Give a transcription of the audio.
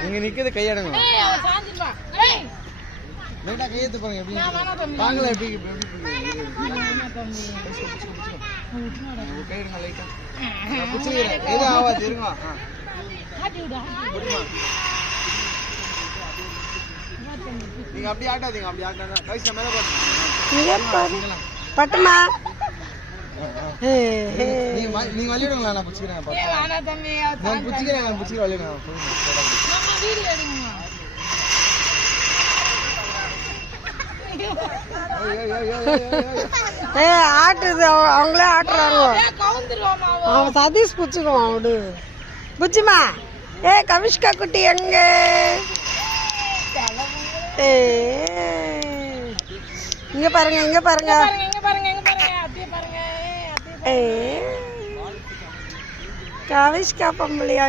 நீங்க நிக்கிறது கையடங்க லைட்டா கையெடுத்து பாருங்க எப்படி வாங்கல எப்படி கையெடுங்க லைட்டா புடிச்சிரேன் ஏதோ ஆவாது இருங்க நீங்க அப்படியே ஆட்டாதீங்க அப்படியே ஆட்டாதா கைஸ் மேல போடுங்க பட்டுமா நீங்க வலிடுங்களா நான் புடிச்சிக்கிறேன் பாப்பா வேணா தம்பி நான் புடிச்சிக்கிறேன் வலிடுங்க நம்ம வீடியோ எடுங்க ஆட்டுது அவங்களே ஆட்டுறாங்க அவன் சதீஷ் புச்சுக்குவான் அவடு புச்சுமா கவிஷ்கா குட்டி எங்க இங்க பாருங்க கவிஷ்கா பொம்பளையா